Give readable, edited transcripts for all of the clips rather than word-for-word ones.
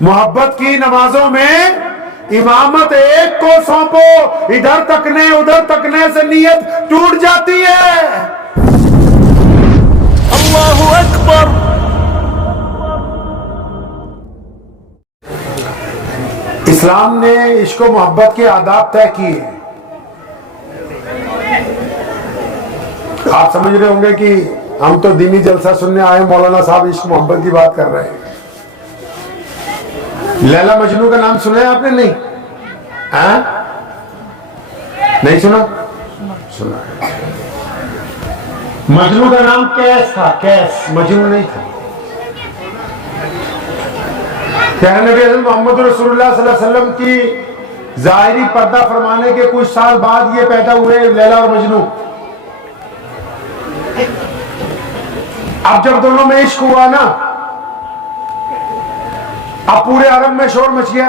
محبت کی نمازوں میں امامت ایک کو سونپو، ادھر تکنے ادھر تکنے سے نیت ٹوٹ جاتی ہے۔ اللہ اکبر۔ اسلام نے عشق و محبت کے آداب طے کیے۔ آپ سمجھ رہے ہوں گے کہ ہم تو دینی جلسہ سننے آئے، مولانا صاحب عشق محبت کی بات کر رہے ہیں۔ لیلا مجنو کا نام سنا ہے آپ نے؟ نہیں نہیں سنا؟ سنا ہے۔ مجنو کا نام کیس تھا، کیس، مجنو نہیں تھا۔ پیارے نبی حضرت محمد رسول اللہ صلی اللہ علیہ وسلم کی ظاہری پردہ فرمانے کے کچھ سال بعد یہ پیدا ہوئے لیلا اور مجنو۔ اب جب دونوں میں عشق ہوا نا، اب پورے عرب میں شور مچ گیا۔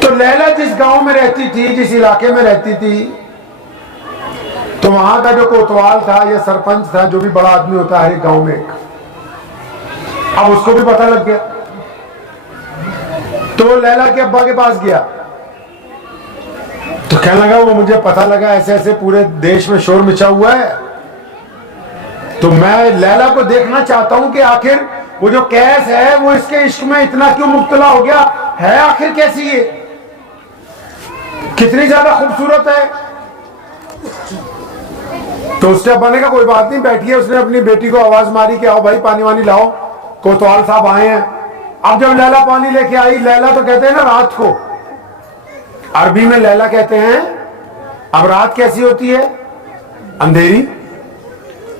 تو لیلا جس گاؤں میں رہتی تھی، جس علاقے میں رہتی تھی، تو وہاں کا جو کوتوال تھا یا سرپنچ تھا، جو بھی بڑا آدمی ہوتا ہے ہر ایک گاؤں میں ایک، اب اس کو بھی پتہ لگ گیا۔ تو لیلا کے ابا کے پاس گیا تو کہنے لگا وہ مجھے پتہ لگا ایسے ایسے پورے دیش میں شور مچا ہوا ہے، تو میں لیلا کو دیکھنا چاہتا ہوں کہ آخر وہ جو کیس ہے وہ اس کے عشق میں اتنا کیوں مبتلا ہو گیا ہے، آخر کیسی ہے، کتنی زیادہ خوبصورت ہے۔ تو اس کے ابا نے کہا کوئی بات نہیں، بیٹھیے۔ اس نے اپنی بیٹی کو آواز ماری کہ آؤ بھائی پانی وانی لاؤ، کوتوال صاحب آئے ہیں۔ اب جب لیلا پانی لے کے آئی، لیلا تو کہتے ہیں نا رات کو، عربی میں لیلا کہتے ہیں۔ اب رات کیسی ہوتی ہے؟ اندھیری،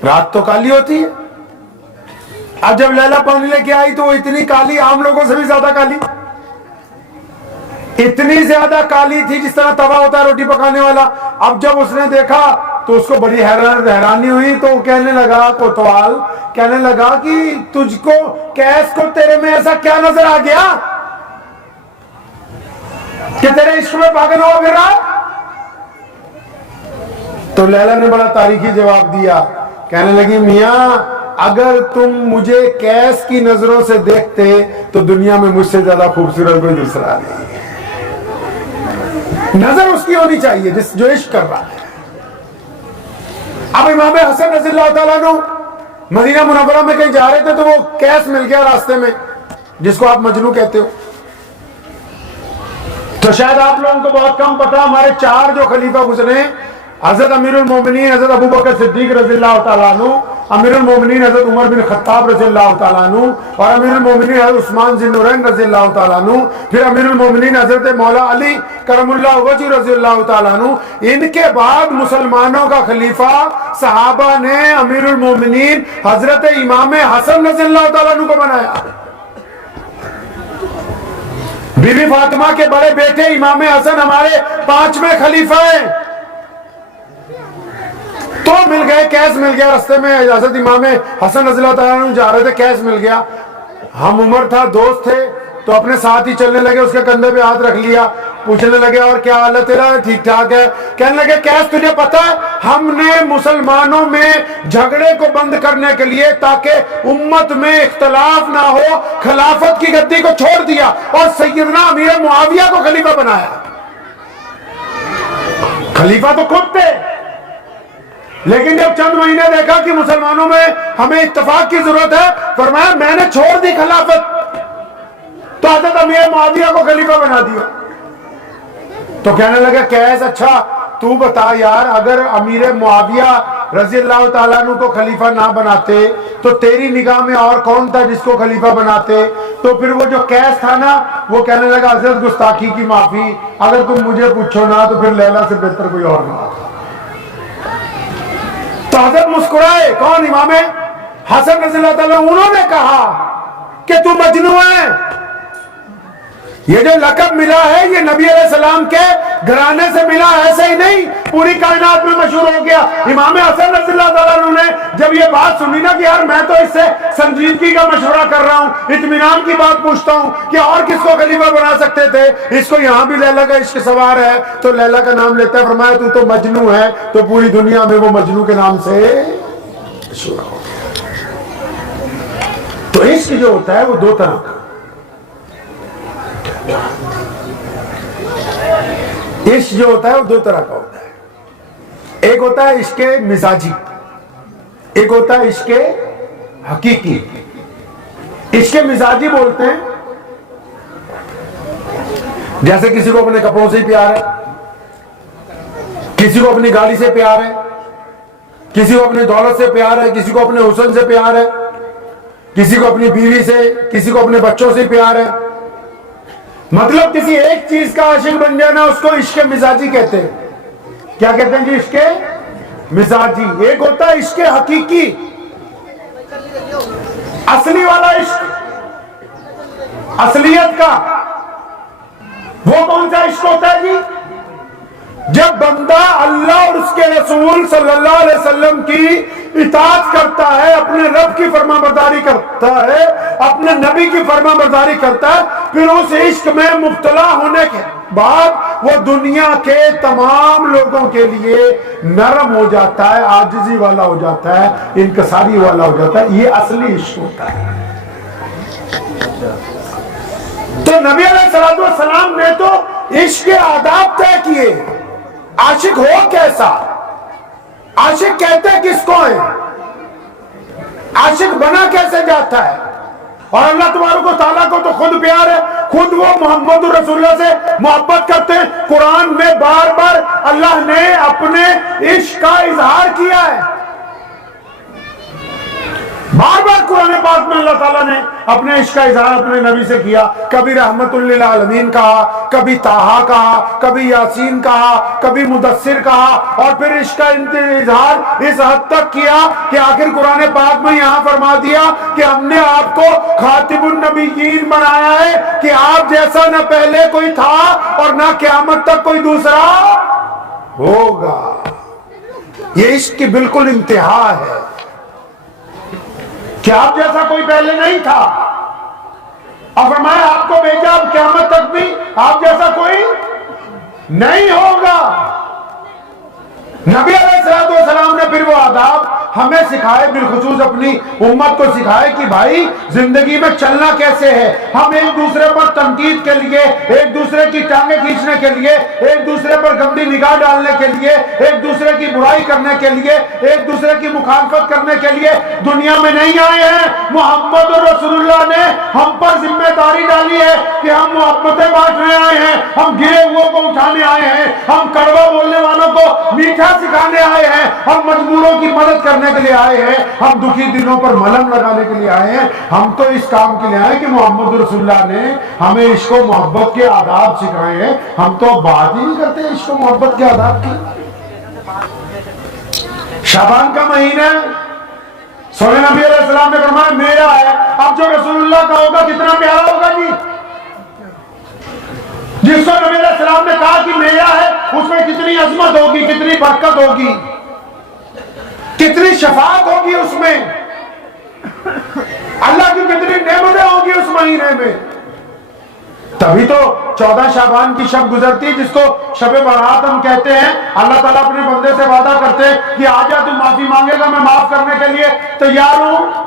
رات تو کالی ہوتی ہے۔ اب جب لیلا پانی لے کے آئی تو وہ اتنی کالی، عام لوگوں سے بھی زیادہ کالی، اتنی زیادہ کالی تھی جس طرح توا ہوتا ہے روٹی پکانے والا۔ اب جب اس نے دیکھا تو اس کو بڑی حیرانی ہوئی، تو وہ کہنے لگا، کوتوال کہنے لگا کہ تجھ کو، کیس کو تیرے میں ایسا کیا نظر آ گیا کہ تیرے عشق میں پاگل ہو پھر رہا؟ تو لیلا نے بڑا تاریخی جواب دیا، کہنے لگی میاں اگر تم مجھے کیس کی نظروں سے دیکھتے تو دنیا میں مجھ سے زیادہ خوبصورت کوئی دوسرا نہیں۔ نظر اس کی ہونی چاہیے جو عشق کر رہا ہے۔ اب امام حسن رضی اللہ تعالیٰ عنہ مدینہ منورہ میں کہیں جا رہے تھے تو وہ کیس مل گیا راستے میں، جس کو آپ مجنو کہتے ہو۔ تو شاید آپ لوگوں کو بہت کم پتا، ہمارے 4 جو خلیفہ گزرے، حضرت امیر المومنین حضرت ابو بکر صدیق رضی اللہ تعالیٰ عنہ، امیر المومنین حضرت عمر بن خطاب رضی اللہ تعالیٰ عنہ، اور امیر المومنین حضرت عثمان ذی النورین رضی اللہ تعالیٰ عنہ، پھر امیر المومنین حضرت مولا علی کرم اللہ وجہ رضی اللہ تعالیٰ عنہ۔ ان کے بعد مسلمانوں کا خلیفہ صحابہ نے امیر المومنین حضرت امام حسن رضی اللہ تعالیٰ عنہ کو بنایا۔ بی بی فاطمہ کے بڑے بیٹے امام حسن ہمارے 5ویں خلیفہ ہیں۔ تو مل گئے، کیس مل گیا رستے میں، حضرت امام حسن رضی اللہ تعالیٰ عنہ جا رہے تھے، کیس مل گیا۔ ہم عمر تھا، دوست تھے، تو اپنے ساتھ ہی چلنے لگے، اس کے کندھے پہ ہاتھ رکھ لیا، پوچھنے لگے اور کیا حال ہے تیرا؟ ٹھیک ٹھاک ہے۔ کہنے لگے کیس تجھے پتا ہے ہم نے مسلمانوں میں جھگڑے کو بند کرنے کے لیے تاکہ امت میں اختلاف نہ ہو، خلافت کی گدی کو چھوڑ دیا اور سیدنا امیر معاویہ کو خلیفہ بنایا۔ خلیفہ تو خود تھے، لیکن جب چند مہینے دیکھا کہ مسلمانوں میں ہمیں اتفاق کی ضرورت ہے، فرمایا میں نے چھوڑ دی خلافت، تو حضرت امیر معاویہ کو خلیفہ بنا دیا۔ تو کہنے لگا کیس اچھا تو بتا یار، اگر امیر معاویہ رضی اللہ تعالیٰ عنہ کو خلیفہ نہ بناتے تو تیری نگاہ میں اور کون تھا جس کو خلیفہ بناتے؟ تو پھر وہ جو کیس تھا نا، وہ کہنے لگا حضرت گستاخی کی معافی، اگر تم مجھے پوچھو نا تو پھر لیلا سے بہتر کوئی اور نہ آتا۔ تو حضرت مسکرائے، کون؟ امام حسن رضی اللہ تعالیٰ، انہوں نے کہا کہ تو مجنون ہے۔ یہ جو لقب ملا ہے یہ نبی علیہ السلام کے گھرانے سے ملا، ایسے ہی نہیں پوری کائنات میں مشہور ہو گیا۔ امام حسن رضی اللہ تعالیٰ عنہ نے جب یہ بات سنی نا کہ یار میں تو اس سے سنجیدگی کا مشورہ کر رہا ہوں، اطمینان کی بات پوچھتا ہوں کہ اور کس کو خلیفہ بنا سکتے تھے، اس کو یہاں بھی لیلا کا عشق سوار ہے، تو لیلا کا نام لیتا ہے، فرمایا تو مجنو ہے، تو پوری دنیا میں وہ مجنو کے نام سے مشہور ہو گیا۔ تو عشق جو ہوتا ہے وہ 2 طرح کا، عشق جو ہوتا ہے وہ دو طرح کا ہوتا ہے. ایک ہوتا ہے عشق مزاجی, ایک ہوتا ہے عشق حقیقی. عشق مزاجی بولتے ہیں جیسے کسی کو اپنے کپڑوں سے پیار ہے, کسی کو اپنی گاڑی سے پیار ہے, کسی کو اپنی دولت سے پیار ہے, کسی کو اپنے حسن سے پیار ہے, کسی کو اپنی بیوی سے, کسی کو اپنے بچوں سے پیار ہے. مطلب کسی ایک چیز کا عاشق بن جانا اس کو عشق مزاجی کہتے ہیں. کیا کہتے ہیں جی؟ عشق مزاجی. ایک ہوتا ہے عشق حقیقی, اصلی والا عشق, اصلیت کا. وہ کون سا عشق ہوتا ہے جی؟ جب بندہ اللہ اور اس کے رسول صلی اللہ علیہ وسلم کی اطاعت کرتا ہے, اپنے رب کی فرما برداری کرتا ہے, اپنے نبی کی فرما برداری کرتا ہے, پھر اس عشق میں مبتلا ہونے کے بعد وہ دنیا کے تمام لوگوں کے لیے نرم ہو جاتا ہے, عاجزی والا ہو جاتا ہے, انکساری والا ہو جاتا ہے. یہ اصلی عشق ہوتا ہے. تو نبی علیہ السلام نے تو عشق کے آداب طے کیے. عاشق ہو کیسا, عاشق کہتے کس کو ہے, عاشق بنا کیسے جاتا ہے. اور اللہ تبارک و تعالیٰ کو تو خود پیار ہے, خود وہ محمد رسول اللہ سے محبت کرتے ہیں. قرآن میں بار بار اللہ نے اپنے عشق کا اظہار کیا ہے. بار بار قرآن پاک میں اللہ تعالیٰ نے اپنے عشق کا اظہار اپنے نبی سے کیا. کبھی رحمت للعالمین کہا, کبھی طٰہٰ کہا, کبھی یاسین کہا, کبھی مدثر کہا, اور پھر عشق کا اظہار اس حد تک کیا کہ آخر قرآن پاک میں یہاں فرما دیا کہ ہم نے آپ کو خاتم النبیین بنایا ہے کہ آپ جیسا نہ پہلے کوئی تھا اور نہ قیامت تک کوئی دوسرا ہوگا. یہ عشق کی بالکل انتہا ہے کہ آپ جیسا کوئی پہلے نہیں تھا, اور فرمایا آپ کو بھیجا اب قیامت تک بھی آپ جیسا کوئی نہیں ہوگا. نبی علیہ السلام نے پھر وہ آداب ہمیں سکھائے, بالخصوص اپنی امت کو سکھائے کہ بھائی زندگی میں چلنا کیسے ہے. ہم ایک دوسرے پر تنقید کے لیے, ایک دوسرے کی ٹانگیں کھینچنے کے لیے, ایک دوسرے پر گندی نگاہ ڈالنے کے لیے, ایک دوسرے کی برائی کرنے کے لیے, ایک دوسرے کی مخالفت کرنے کے لیے دنیا میں نہیں آئے ہیں. محمد رسول اللہ نے ہم پر ذمہ داری ڈالی ہے کہ ہم محبتیں بانٹنے آئے ہیں, ہم گرے ہوئے کو اٹھانے آئے ہیں, ہم کڑوا بولنے والوں کو میٹھا سکھانے آئے ہیں, ہم مجبوروں کی مدد کرنے کے لیے آئے ہیں, ہم دکھی دلوں پر ملہم لگانے کے لیے آئے ہیں. ہم تو اس کام کے لیے آئے کہ محمد رسول اللہ نے ہمیں عشق و محبت کے آداب سکھائے ہیں. ہم تو بات ہی نہیں کرتے عشق و محبت کے آداب کی. شعبان کا مہینہ, سونے نبی علیہ السلام نے فرمایا میرا ہے. اب جو رسول اللہ کا ہوگا کتنا پیارا ہوگا جی. جس کو نبی علیہ السلام نے کہا کہ میرا ہے اس میں کتنی عظمت ہوگی, کتنی برکت ہوگی, کتنی شفاعت ہوگی اس میں, اللہ کی کتنی نعمتیں ہوگی اس مہینے میں. تبھی تو 14 شعبان کی شب گزرتی جس کو شب برات ہم کہتے ہیں. اللہ تعالیٰ اپنے بندے سے وعدہ کرتے ہیں کہ آجا تو معافی مانگے گا, میں معاف کرنے کے لیے تیار ہوں.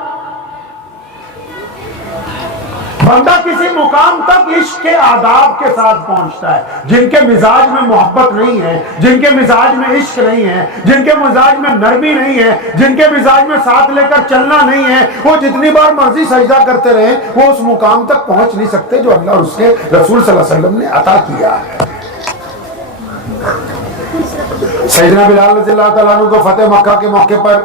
بندہ کسی مقام تک عشق کے آداب کے ساتھ پہنچتا ہے. جن کے مزاج میں محبت نہیں ہے, جن کے مزاج میں عشق نہیں ہے, جن کے مزاج میں نرمی نہیں ہے, جن کے مزاج میں ساتھ لے کر چلنا نہیں ہے, وہ جتنی بار مرضی سجدہ کرتے رہیں وہ اس مقام تک پہنچ نہیں سکتے جو اللہ اور اس کے رسول صلی اللہ علیہ وسلم نے عطا کیا ہے. سیدنا بلال رضی اللہ تعالیٰ عنہ کو فتح مکہ کے موقع پر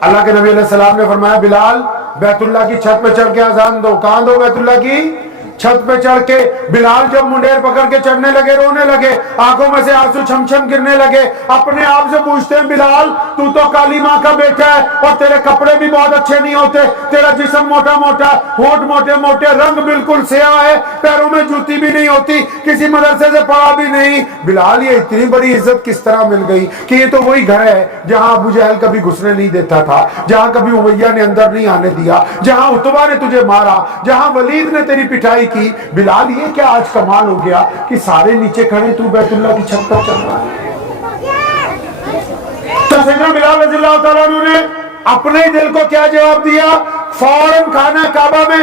اللہ کے نبی علیہ السلام نے فرمایا بلال بیت اللہ کی چھت پہ چڑھ کے اذان دو. کہاں دو؟ بیت اللہ کی چھت پہ چڑھ کے. بلال جب منڈیر پکڑ کے چڑھنے لگے, رونے لگے, آنکھوں میں سے آنسو چھم چھم گرنے لگے. اپنے آپ سے پوچھتے ہیں بلال تو کالی ماں کا بیٹا ہے اور تیرے کپڑے بھی بہت اچھے نہیں ہوتے, تیرا جسم موٹا موٹا, ہونٹ موٹے موٹے, رنگ بالکل سیاہ ہے, پیروں میں جوتی بھی نہیں ہوتی, کسی مدرسے سے پڑھا بھی نہیں. بلال یہ اتنی بڑی عزت کس طرح مل گئی کہ یہ تو وہی گھر ہے جہاں ابو جہل کبھی گھسنے نہیں دیتا تھا, جہاں کبھی امیہ نے اندر نہیں آنے دیا, جہاں عتبہ نے تجھے مارا, جہاں ولید نے تیری پٹائی کی. بلال یہ کیا آج کمال ہو گیا کہ سارے نیچے کھڑے تو بیت اللہ کی چھت پر چل رہا ہے. تو سیدنا بلال رضی اللہ تعالیٰ عنہ نے اپنے دل کو کیا جواب دیا؟ فوراً خانہ کعبہ میں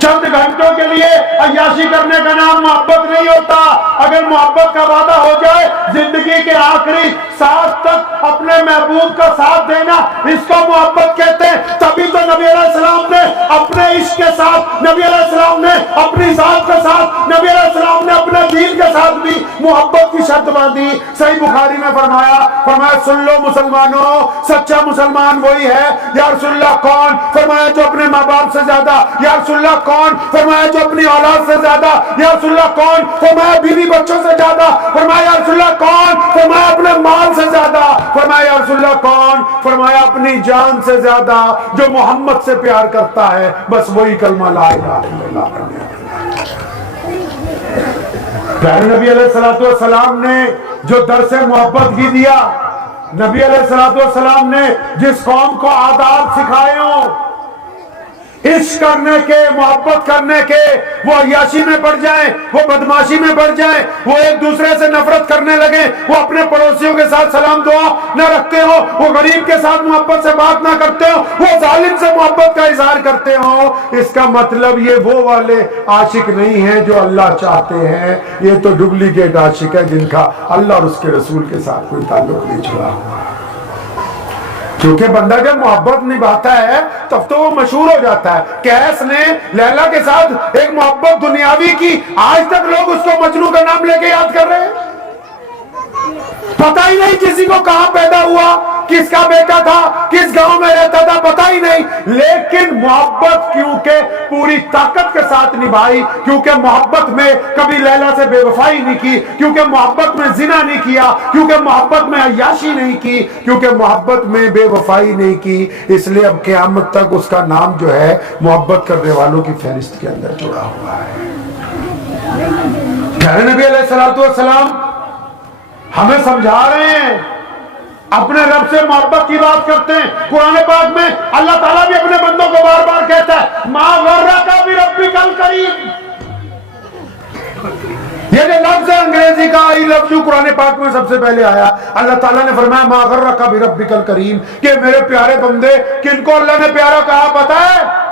چند گھنٹوں کے لیے عیاشی کرنے کا نام محبت نہیں ہوتا. اگر محبت کا وعدہ ہو جائے زندگی کے آخری سانس تک اپنے محبوب کا ساتھ دینا, اس کو محبت کہتے ہیں. تبھی تو نبی علیہ السلام نے اپنے عشق کے ساتھ, نبی علیہ السلام نے اپنی ذات کے ساتھ, نبی علیہ السلام نے اپنے دین کے ساتھ بھی محبت کی شرط باندھی. صحیح بخاری میں فرمایا سن لو مسلمانوں, سچا مسلمان وہی ہے. یا رسول اللہ کون؟ فرمایا جو اپنے ماں باپ سے زیادہ. یا رسول اللہ کون؟ فرمایا جو اپنی اولاد سے زیادہ. یا رسول اللہ کون؟ فرمایا بیوی بچوں سے زیادہ. فرمایا یا رسول اللہ کون؟ فرمایا اپنے مال سے زیادہ. فرمایا یا رسول اللہ کون؟ فرمایا اپنی جان سے زیادہ. جو محمد سے پیار کرتا ہے بس وہی کلمہ لا الہ الا اللہ پڑھنے. پیارے نبی علیہ السلام نے جو درس محبت کی دیا, نبی علیہ السلام نے جس قوم کو آداب سکھائے ہوں, عشق کرنے کے, محبت کرنے کے, وہ عیاشی میں پڑ جائیں, وہ بدماشی میں پڑ جائیں, وہ ایک دوسرے سے نفرت کرنے لگیں, وہ اپنے پڑوسیوں کے ساتھ سلام دعا نہ رکھتے ہو, وہ غریب کے ساتھ محبت سے بات نہ کرتے ہو, وہ ظالم سے محبت کا اظہار کرتے ہو, اس کا مطلب یہ وہ والے عاشق نہیں ہیں جو اللہ چاہتے ہیں. یہ تو ڈپلیکیٹ عاشق ہے جن کا اللہ اور اس کے رسول کے ساتھ کوئی تعلق نہیں چھڑا ہوا. کیونکہ بندہ جب محبت نبھاتا ہے تب تو وہ مشہور ہو جاتا ہے. کیس نے لیلا کے ساتھ ایک محبت دنیاوی کی, آج تک لوگ اس کو مجنوں کا نام لے کے یاد کر رہے ہیں. پتہ ہی نہیں کسی کو کہاں پیدا ہوا, کس کا بیٹا تھا, کس گاؤں میں رہتا تھا, پتہ ہی نہیں. لیکن محبت کیونکہ پوری طاقت کے ساتھ نبھائی, کیونکہ محبت میں کبھی لیلا سے بے وفائی نہیں کی, کیونکہ محبت میں زنا نہیں کیا, کیونکہ محبت میں عیاشی نہیں کی, کیونکہ محبت میں بے وفائی نہیں کی, اس لیے اب قیامت تک اس کا نام جو ہے محبت کرنے والوں کی فہرست کے اندر جڑا ہوا ہے. پیارے نبی علیہ السلام ہمیں سمجھا رہے ہیں, اپنے رب سے محبت کی بات کرتے ہیں. قرآن پاک میں اللہ تعالیٰ بھی اپنے بندوں کو بار بار کہتا ہے ما غرک بربک الکریم. یہ جو لفظ ہے انگریزی کا I love you قرآن پاک میں سب سے پہلے آیا. اللہ تعالیٰ نے فرمایا ما غرک بربک الکریم, کہ میرے پیارے بندے, کن کو اللہ نے پیارا کہا پتہ ہے؟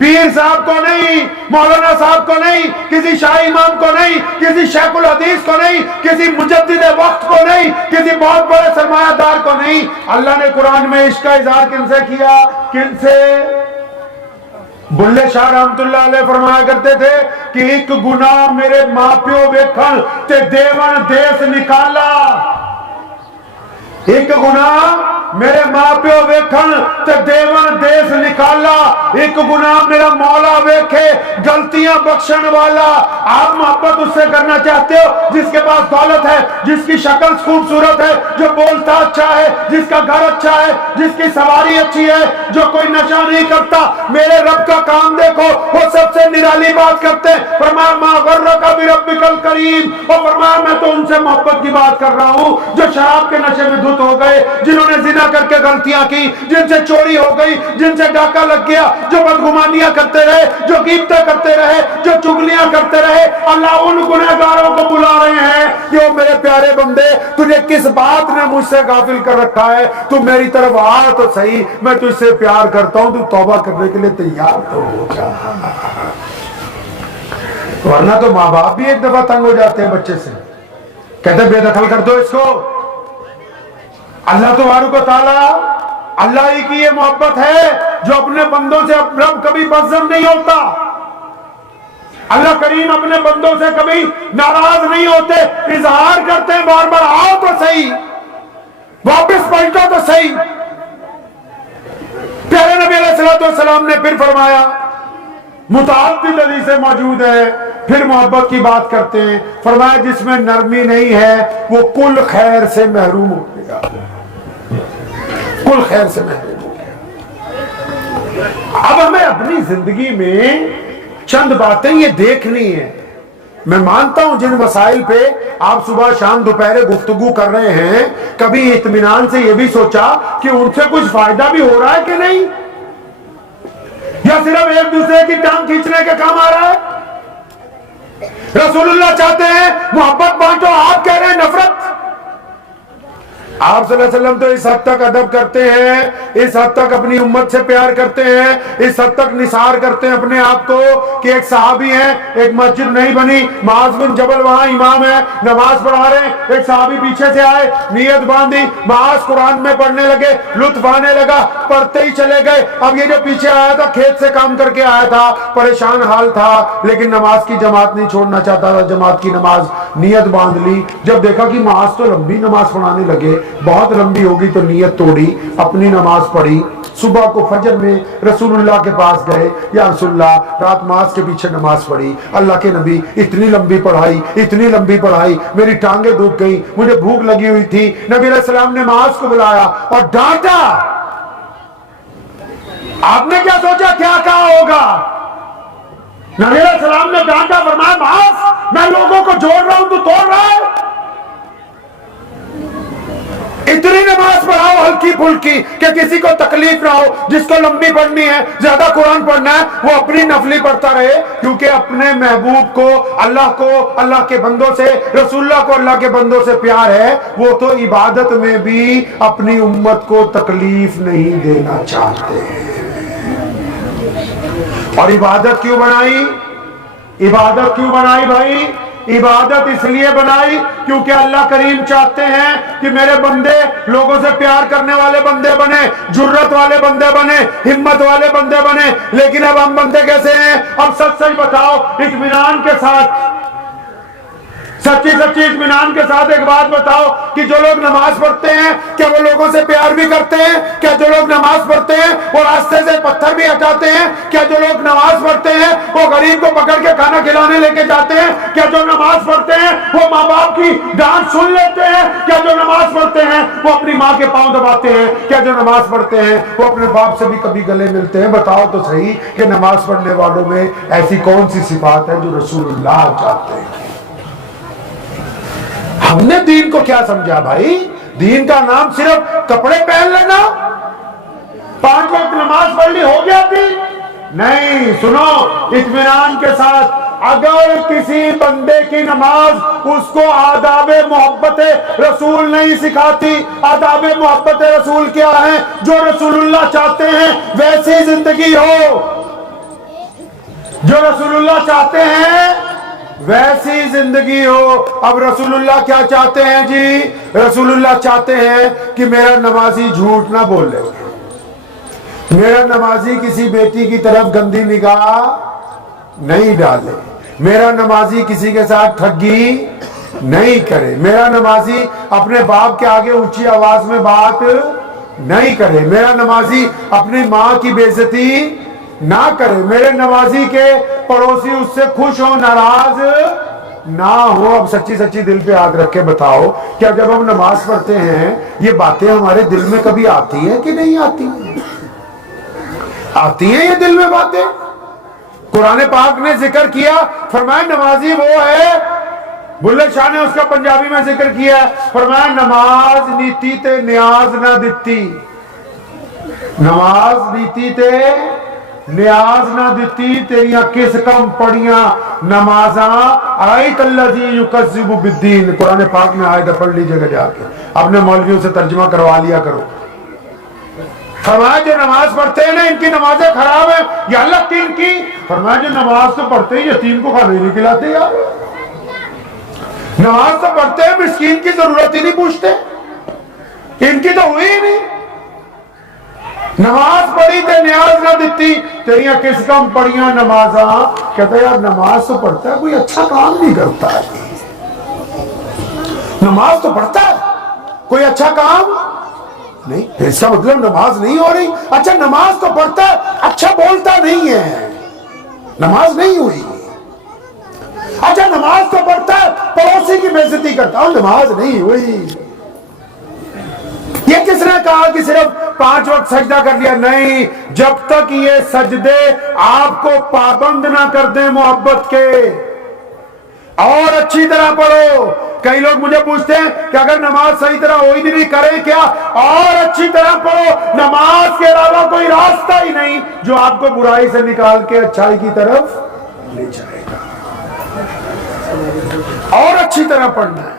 پیر صاحب کو نہیں, مولانا صاحب کو نہیں, کسی شاہ امام کو نہیں, کسی شیخ الحدیث کو نہیں, کسی مجدد وقت کو نہیں, کسی بہت بڑے سرمایہ دار کو نہیں. اللہ نے قرآن میں عشق کا اظہار کن سے کیا؟ کن سے؟ بلے شاہ رحمت اللہ علیہ فرمایا کرتے تھے کہ ایک گناہ میرے ماں پیو ویکھن تے دیون دیس نکالا. ایک گناہ میرے ماں پیو ویکھن تے دیون دیس نکالا. ایک گناہ میرا مولا ویکھے غلطیاں بخشن والا. آپ محبت اس سے کرنا چاہتے ہو جس کے پاس دولت ہے, جس کی شکل خوبصورت ہے, جو بولتا اچھا ہے, جس کا گھر اچھا ہے, جس کی سواری اچھی ہے, جو کوئی نشہ نہیں کرتا. میرے رب کا کام دیکھو, وہ سب سے نرالی بات کرتے ہیں. فرمایا ما غرک بربک الکریم, اور فرمایا میں تو ان سے محبت کی بات کر رہا ہوں جو شراب کے نشے میں دھت ہو گئے, جنہوں نے زنا کر کے غلطیاں کی, جن سے چوری ہو گئی, جن سے ڈاکہ لگ گیا, جو بدگمانیاں کرتے رہے, جو غیبتیں کرتے رہے, جو چغلیاں کرتے رہے. اللہ ان گنہگاروں کو بلا رہے ہیں کہ او میرے پیارے بندے, تجھے کس بات نے مجھ سے غافل کر رکھا ہے؟ تو میری طرف آ تو صحیح, میں تجھ سے پیار کرتا ہوں, تو توبہ کرنے کے لیے تیار تو ہو جا. ورنہ تو ماں باپ بھی ایک دفعہ تنگ ہو جاتے ہیں بچے سے, کہتے بے دخل کر دو اس کو. اللہ تبارک و تعالیٰ, اللہ ہی کی یہ محبت ہے جو اپنے بندوں سے رب کبھی بدظن نہیں ہوتا. اللہ کریم اپنے بندوں سے کبھی ناراض نہیں ہوتے, اظہار کرتے ہیں بار بار آؤ تو صحیح, واپس پلٹو تو صحیح. پیارے نبی علیہ السلام نے پھر فرمایا, متعدد حدیثیں موجود ہے, پھر محبت کی بات کرتے ہیں. فرمایا جس میں نرمی نہیں ہے وہ کل خیر سے محروم ہو گیا, کل خیر سے محروم ہو گیا. اب ہمیں اپنی زندگی میں چند باتیں یہ دیکھنی ہیں. میں مانتا ہوں جن مسائل پہ آپ صبح شام دوپہر گفتگو کر رہے ہیں, کبھی اطمینان سے یہ بھی سوچا کہ ان سے کچھ فائدہ بھی ہو رہا ہے کہ نہیں, یا صرف ایک دوسرے کی ٹانگ کھینچنے کے کام آ رہا ہے؟ رسول اللہ چاہتے ہیں محبت بانٹو, آپ کہہ رہے ہیں نفرت. آپ صلی اللہ علیہ وسلم تو اس حد تک ادب کرتے ہیں, اس حد تک اپنی امت سے پیار کرتے ہیں, اس حد تک نثار کرتے ہیں اپنے آپ کو کہ ایک صحابی ہیں, ایک مسجد نہیں بنی, معاذ بن جبل وہاں امام ہے, نماز پڑھا رہے ہیں, ایک صحابی پیچھے سے آئے, نیت باندھی, معاذ قرآن میں پڑھنے لگے, لطف آنے لگا, پڑھتے ہی چلے گئے. اب یہ جو پیچھے آیا تھا کھیت سے کام کر کے آیا تھا, پریشان حال تھا, لیکن نماز کی جماعت نہیں چھوڑنا چاہتا تھا, جماعت کی نماز, نیت باندھ لی. جب دیکھا کہ معاذ تو لمبی نماز پڑھانے لگے, بہت لمبی ہوگی, تو نیت توڑی, اپنی نماز پڑھی. صبح کو فجر میں رسول اللہ کے پاس گئے, یا رسول اللہ رات معاذ کے پیچھے نماز پڑھی, اللہ کے نبی اتنی لمبی پڑھائی, اتنی لمبی پڑھائی, میری ٹانگیں دکھ گئی, مجھے بھوک لگی ہوئی تھی. نبی علیہ السلام نے معاذ کو بلایا اور ڈانٹا. آپ نے کیا سوچا کیا کہا ہوگا؟ نبی علیہ السلام نے ڈانٹا, فرمایا معاذ میں لوگوں کو جوڑ رہا ہوں تو توڑ رہا ہے. اتنی نماز پڑھاؤ ہلکی پھلکی کہ کسی کو تکلیف نہ ہو. جس کو لمبی پڑھنی ہے, زیادہ قرآن پڑھنا ہے, وہ اپنی نفلی پڑھتا رہے, کیونکہ اپنے محبوب کو, اللہ کے بندوں سے, رسول اللہ کو اللہ کے بندوں سے پیار ہے. وہ تو عبادت میں بھی اپنی امت کو تکلیف نہیں دینا چاہتے. اور عبادت کیوں بنائی؟ عبادت کیوں بنائی بھائی؟ عبادت اس لیے بنائی کیونکہ اللہ کریم چاہتے ہیں کہ میرے بندے لوگوں سے پیار کرنے والے بندے بنے, جرت والے بندے بنے, ہمت والے بندے بنے. لیکن اب ہم بندے کیسے ہیں؟ اب سچ بتاؤ, اطمینان کے ساتھ, سچی اطمینان کے ساتھ ایک بات بتاؤ کہ جو لوگ نماز پڑھتے ہیں کیا وہ لوگوں سے پیار بھی کرتے ہیں؟ کیا جو لوگ نماز پڑھتے ہیں وہ راستے سے پتھر بھی ہٹاتے ہیں؟ کیا جو لوگ نماز پڑھتے ہیں وہ غریب کو پکڑ کے کھانا کھلانے لے کے جاتے ہیں؟ کیا جو نماز پڑھتے ہیں وہ ماں باپ کی ڈانٹ سن لیتے ہیں؟ کیا جو نماز پڑھتے ہیں وہ اپنی ماں کے پاؤں دباتے ہیں؟ کیا جو نماز پڑھتے ہیں وہ اپنے باپ سے بھی کبھی گلے ملتے ہیں؟ بتاؤ تو صحیح کہ نماز پڑھنے والوں میں ایسی کون سی صفات ہے جو رسول اللہ چاہتے ہیں؟ ہم نے دین کو کیا سمجھا بھائی؟ دین کا نام صرف کپڑے پہن لینا, 5 وقت نماز پڑھ لی, ہو گیا دین؟ نہیں. سنو اطمینان کے ساتھ, اگر کسی بندے کی نماز اس کو آداب محبت رسول نہیں سکھاتی, آداب محبت رسول کیا ہیں؟ جو رسول اللہ چاہتے ہیں ویسی زندگی ہو, جو رسول اللہ چاہتے ہیں ویسی زندگی ہو. اب رسول اللہ کیا چاہتے ہیں جی؟ رسول اللہ چاہتے ہیں کہ میرا نمازی جھوٹ نہ بولے, میرا نمازی کسی بیٹی کی طرف گندی نگاہ نہیں ڈالے, میرا نمازی کسی کے ساتھ ٹھگی نہیں کرے, میرا نمازی اپنے باپ کے آگے اونچی آواز میں بات نہیں کرے, میرا نمازی اپنی ماں کی بے عزتی نہ کرے, میرے نمازی کے پڑوسی اس سے خوش ہو, ناراض نہ ہو. اب سچی دل پہ ہاتھ رکھ کے بتاؤ, کیا جب ہم نماز پڑھتے ہیں یہ باتیں ہمارے دل میں کبھی آتی ہیں کہ نہیں آتی ہیں؟ آتی ہیں یہ دل میں باتیں. قرآن پاک نے ذکر کیا, فرمایا نمازی وہ ہے, بلے شاہ نے اس کا پنجابی میں ذکر کیا, فرمایا نماز نیتی تے نیاز نہ دتی, نماز نیتی تے نیاز نہ دتی, تیریاں کس کم پڑیاں نمازاں, آیت الذی یکذب بالدین. قرآن پاک میں آیت پڑھ لی جگہ جا کے, اپنے مولویوں سے ترجمہ کروا لیا کرو. فرمایا جو نماز پڑھتے ہیں نا ان کی نمازیں خراب ہیں. یا اللہ کن کی؟ فرمایا جو نماز تو پڑھتے ہیں یتیم کو کھانے نہیں کھلاتے یار, نماز تو پڑھتے ہیں مسکین کی ضرورت ہی نہیں پوچھتے, ان کی تو ہوئی ہی نہیں. نماز پڑھی تے نیاز نہ دیتی, تیریاں کس کم پڑھیاں نمازاں. کہتا ہے یار نماز تو پڑھتا ہے, کوئی اچھا کام نہیں کرتا ہے. نماز تو پڑھتا ہے, کوئی اچھا کام نہیں. اس کا مطلب نماز نہیں ہو رہی. اچھا نماز تو پڑھتا ہے, اچھا بولتا نہیں ہے, نماز نہیں ہوئی. اچھا نماز تو پڑھتا ہے, پڑوسی کی بے عزتی کرتا, نماز نہیں ہوئی. یہ کس نے کہا کہ صرف 5 وقت سجدہ کر لیا؟ نہیں, جب تک یہ سجدے آپ کو پابند نہ کر دیں محبت کے. اور اچھی طرح پڑھو. کئی لوگ مجھے پوچھتے ہیں کہ اگر نماز صحیح طرح ہوئی نہیں کریں کیا؟ اور اچھی طرح پڑھو. نماز کے علاوہ کوئی راستہ ہی نہیں جو آپ کو برائی سے نکال کے اچھائی کی طرف لے جائے گا. اور اچھی طرح پڑھنا ہے.